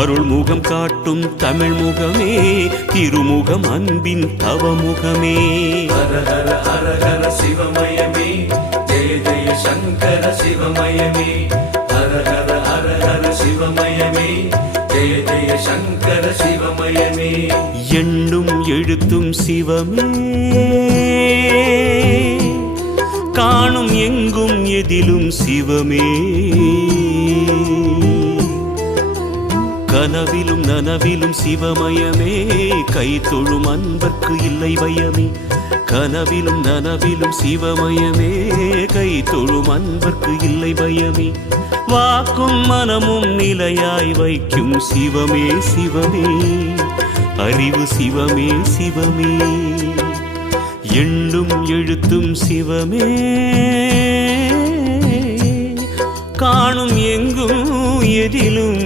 அருள்முகம் காட்டும் தமிழ் முகமே திருமுகம் அன்பின் தவமுகமே. ஹர ஹர ஹர ஹர சிவமயமே ஜெய ஜெய சங்கர சிவமயமே. ஹர ஹர ஹர ஹர சிவமயமே ஜெய ஜெய சங்கர சிவமயமே. எண்ணும் எழுத்தும் சிவமே காணும் எங்கும் எதிலும் சிவமே. கனவிலும் நனவிலும் சிவமயமே கை தொழும் அன்பர்க்கு இல்லை பயமே. கனவிலும் நனவிலும் சிவமயமே கை தொழும் அன்பர்க்கு இல்லை பயமே. வாக்கும் மனமும் நிலையாய் வைக்கும் சிவமே சிவமே அறிவு சிவமே சிவமே. எண்ணும் எழுத்தும் சிவமே காணும் எங்கும் எதிலும்